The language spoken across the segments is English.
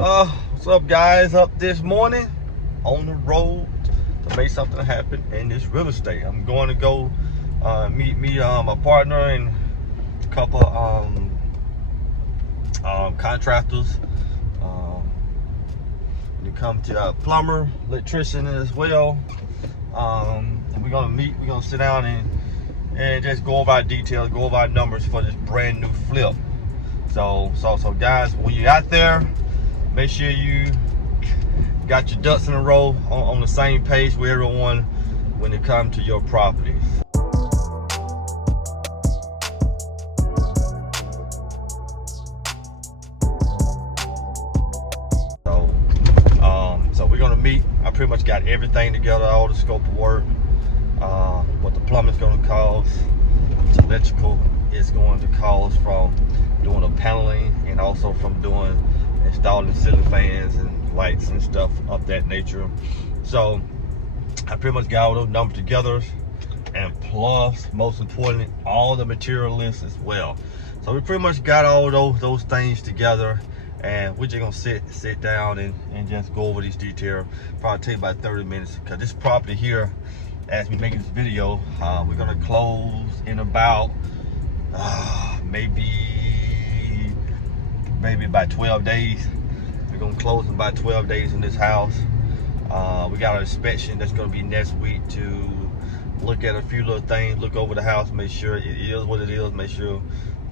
What's up, guys? Up this morning on the road to make something happen in this real estate. I'm going to go meet my partner and a couple contractors. You come to a plumber, electrician as well. And we're gonna sit down and just go over our details, go over our numbers for this brand new flip. So guys, when you're out there, make sure you got your ducks in a row on the same page with everyone when it comes to your properties. So we're gonna meet. I pretty much got everything together, all the scope of work, what the plumbing's gonna cost, what the electrical is going to cost from doing the paneling, and also from installing ceiling fans and lights and stuff of that nature. So I pretty much got all those numbers together, and plus, most importantly, all the material lists as well. So we pretty much got all those things together, and we're just gonna sit down and just go over these details. Probably take about 30 minutes, because this property here, as we make this video, we're gonna close in about maybe about 12 days. We're gonna close in about 12 days in this house. We got an inspection that's gonna be next week to look at a few little things, look over the house, make sure it is what it is, make sure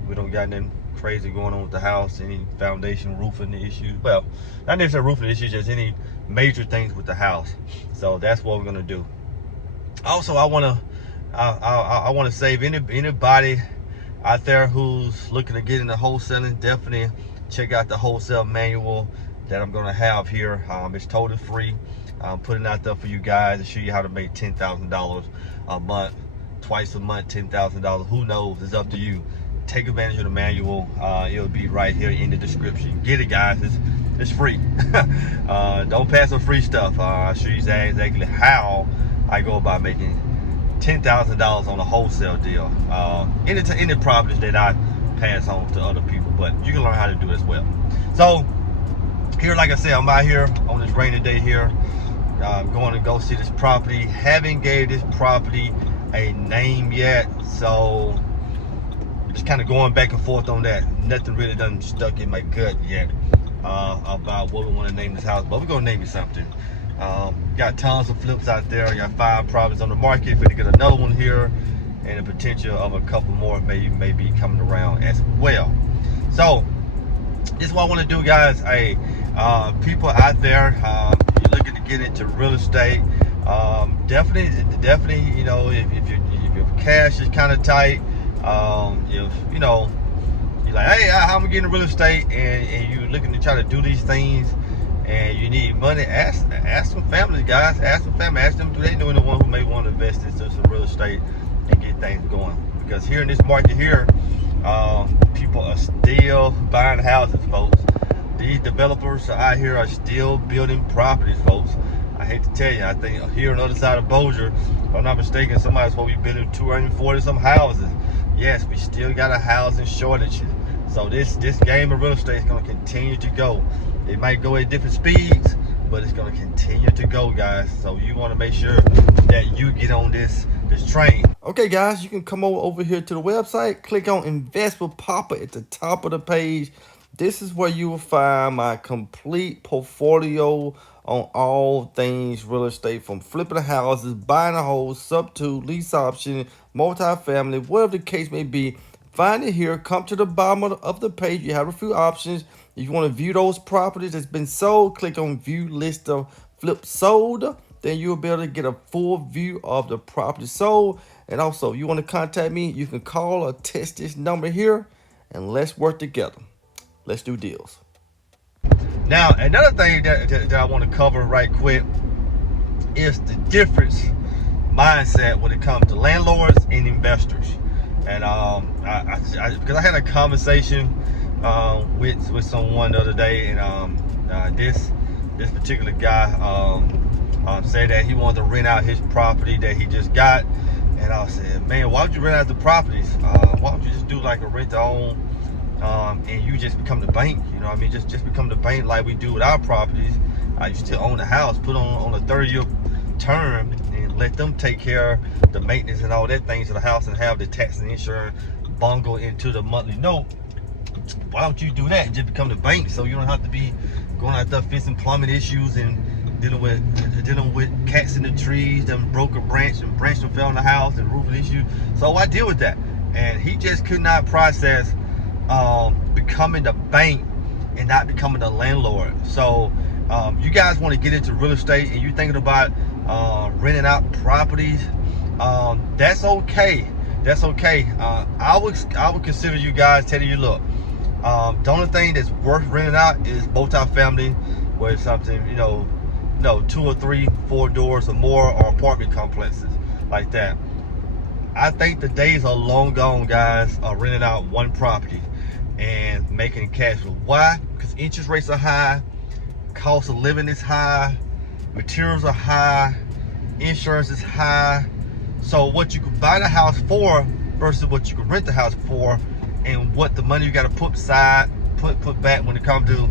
we don't got nothing crazy going on with the house, any foundation, roofing issues. Well, not necessarily roofing issues, just any major things with the house. So that's what we're gonna do. Also, I wanna save anybody out there who's looking to get into wholesaling. Definitely check out the wholesale manual that I'm gonna have here. It's totally free. I'm putting it out there for you guys to show you how to make $10,000 a month, twice a month, $10,000. Who knows? It's up to you. Take advantage of the manual. It'll be right here in the description. Get it, guys. It's free. Don't pass on free stuff. I'll show you exactly how I go about making $10,000 on a wholesale deal. Any properties that I pass on to other people, but you can learn how to do it as well. So here, like I said, I'm out here on this rainy day here. Going to go see this property. Haven't gave this property a name yet, so just kind of going back and forth on that. Nothing really done stuck in my gut yet about what we want to name this house, but we're gonna name it something. Got tons of flips out there. Got 5 properties on the market. Finna get another one here, and the potential of a couple more may be coming around as well. So this is what I want to do, guys. Hey, people out there, you're looking to get into real estate, definitely, you know, if your cash is kind of tight, if you know you're like, hey, I'm gonna get into real estate, and you're looking to try to do these things, and you need money, ask some families, guys. Ask them, do they know anyone who may want to invest into some real estate and get things going? Because here in this market here, people are still buying houses, folks. These developers out here are still building properties, folks. I hate to tell you, I think here on the other side of Bossier, if I'm not mistaken, somebody's supposed to be building 240 some houses. Yes, we still got a housing shortage. So this game of real estate is going to continue to go. It might go at different speeds, but it's going to continue to go, guys. So you want to make sure that you get on this train. Okay, guys, you can come over here to the website, click on Invest with Poppa at the top of the page. This is where you will find my complete portfolio on all things real estate, from flipping houses, buying a house, sub-2, lease option, multifamily, whatever the case may be. Find it here. Come to the bottom of the page. You have a few options. If you want to view those properties that's been sold, click on View List of Flip Sold. Then you'll be able to get a full view of the property sold. And also, you want to contact me, you can call or text this number here, and let's work together. Let's do deals. Now, another thing that I want to cover right quick is the difference mindset when it comes to landlords and investors. And because I had a conversation with someone the other day, and this particular guy said that he wanted to rent out his property that he just got. And I said, man, why would you rent out the properties? Why don't you just do like a rent to own and you just become the bank. You know what I mean? Just become the bank like we do with our properties. You still own the house, put on a 30-year term, and let them take care of the maintenance and all that things of the house, and have the tax and insurance bungle into the monthly note. Why don't you do that and just become the bank, so you don't have to be going out there fixing plumbing issues and dealing with cats in the trees, them broke a branch and branch them fell in the house, and roofing issues. So I deal with that, and he just could not process becoming the bank and not becoming the landlord. So you guys want to get into real estate and you're thinking about renting out properties, that's okay. That's okay. I would consider you guys telling you, look, the only thing that's worth renting out is multi-family, where it's something, 2 or 3, 4 doors or more, or apartment complexes like that. I think the days are long gone, guys, of renting out one property and making cash flow. Why? Because interest rates are high, cost of living is high, materials are high, insurance is high. So what you could buy the house for versus what you could rent the house for, and what the money you got to put aside, put back when it comes to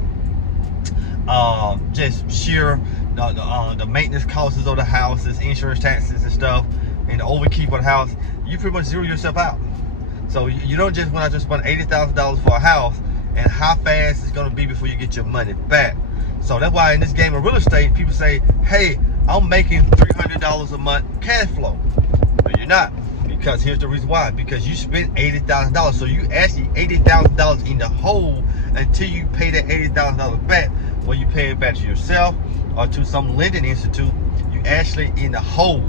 just sheer the maintenance costs of the houses, insurance, taxes and stuff, and the overkeep of the house, you pretty much zero yourself out. So you don't just want to just spend $80,000 for a house, and how fast it's going to be before you get your money back. So that's why in this game of real estate, people say, hey, I'm making $300 a month cash flow. But you're not, because here's the reason why. Because you spent $80,000, so you actually $80,000 in the hole until you pay that $80,000 back. When you pay it back to yourself or to some lending institute, you actually in the hole.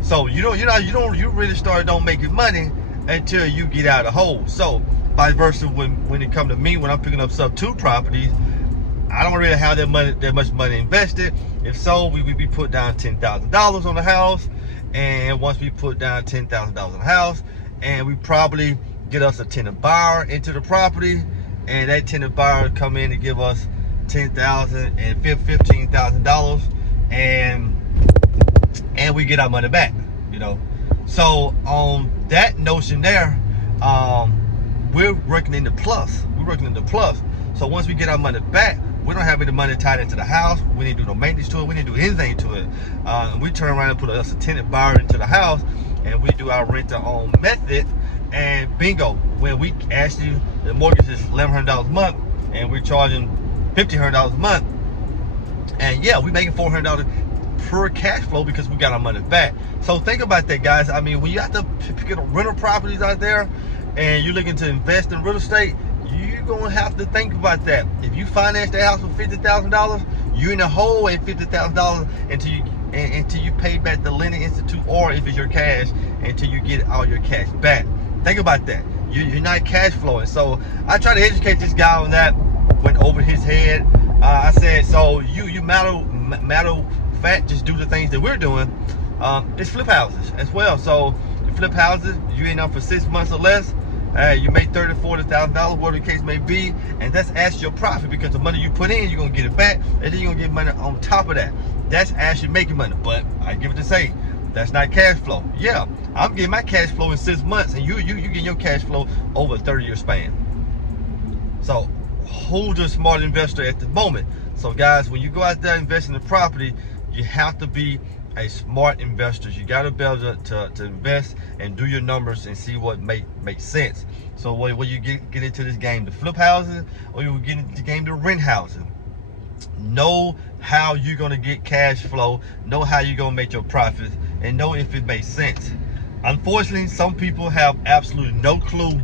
So you really don't making money until you get out of the hole. So vice versa, when it comes to me, when I'm picking up sub 2 properties, I don't really have that much money invested. If so, we would be put down $10,000 on the house, and once we put down $10,000 on the house, and we probably get us a tenant buyer into the property, and that tenant buyer come in and give us $10,000 and $15,000, and we get our money back. So on that notion there, we're working in the plus. So once we get our money back, we don't have any money tied into the house. We didn't do no maintenance to it. We didn't do anything to it. We turn around and put us a tenant buyer into the house, and we do our rent-to-own method, and bingo, when we actually, the mortgage is $1,100 a month, and we're charging $1,500 a month, and yeah, we're making $400 per cash flow because we got our money back. So think about that, guys. I mean, when you have to pick up rental properties out there and you're looking to invest in real estate, you're gonna have to think about that. If you finance that house for $50,000, you're in the hole at $50,000 until you pay back the lending institute, or if it's your cash, until you get all your cash back. Think about that. You're not cash flowing. So I try to educate this guy on that. Went over his head. I said, so you matter of fact, just do the things that we're doing. It's flip houses as well. So you flip houses, you ain't up for 6 months or less. You make $30,000, $40,000, whatever the case may be, and that's actually your profit, because the money you put in, you're gonna get it back, and then you're gonna get money on top of that. That's actually making money. But I give it to say, that's not cash flow. Yeah, I'm getting my cash flow in 6 months, and you get your cash flow over a 30-year span. So who's a smart investor at the moment? So guys, when you go out there investing in property, you have to be a smart investor. You got to be able to invest and do your numbers and see what makes sense. So when you get into this game to flip houses, or you get into the game to rent housing, know how you're going to get cash flow, know how you're going to make your profits, and know if it makes sense. Unfortunately, some people have absolutely no clue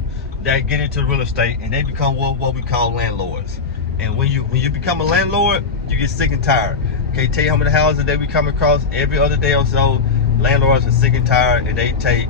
that get into real estate, and they become what we call landlords. And when you become a landlord, you get sick and tired. Can't tell you how many houses that we come across every other day or so. Landlords are sick and tired, and they take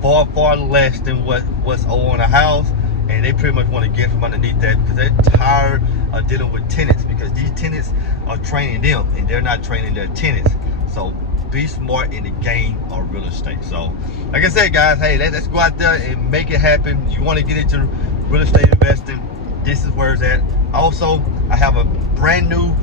far less than what's owed on a house, and they pretty much want to get from underneath that, because they're tired of dealing with tenants, because these tenants are training them and they're not training their tenants. So be smart in the game of real estate. So like I said, guys, hey, let's go out there and make it happen. You want to get into real estate investing, this is where it's at. Also, I have a brand new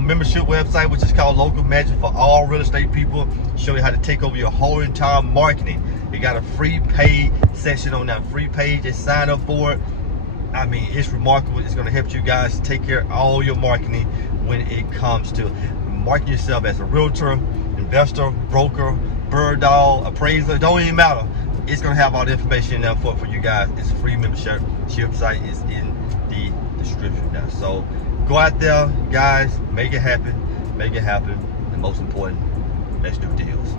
membership website, which is called Local Magic, for all real estate people. Show you how to take over your whole entire marketing. You got a free paid section on that free page. Just sign up for it. I mean, it's remarkable. It's going to help you guys take care of all your marketing when it comes to marketing yourself as a realtor, investor, broker, bird dog, appraiser. It don't even matter. It's going to have all the information in there for you guys. It's a free membership site. Is in the description now. So go out there, guys, make it happen. Make it happen. And most important, let's do deals.